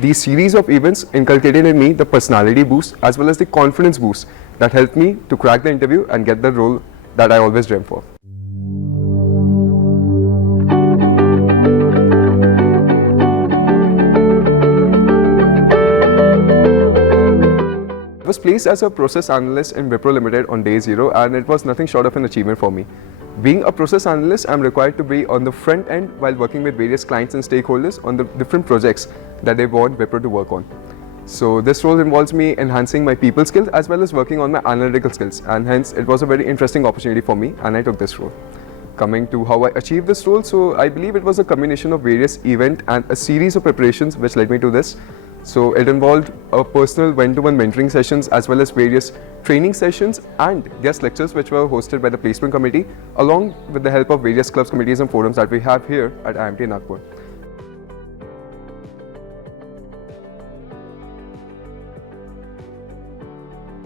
These series of events inculcated in me the personality boost as well as the confidence boost that helped me to crack the interview and get the role that I always dreamt for. I was placed as a process analyst in Wipro Limited on day 0, and it was nothing short of an achievement for me. Being a process analyst, I'm required to be on the front end while working with various clients and stakeholders on the different projects that they want Wipro to work on. So this role involves me enhancing my people skills as well as working on my analytical skills, and hence it was a very interesting opportunity for me and I took this role. Coming to how I achieved this role, so I believe it was a combination of various events and a series of preparations which led me to this. So it involved a personal one-to-one mentoring sessions as well as various training sessions and guest lectures which were hosted by the placement committee along with the help of various clubs, committees and forums that we have here at IMT Nagpur.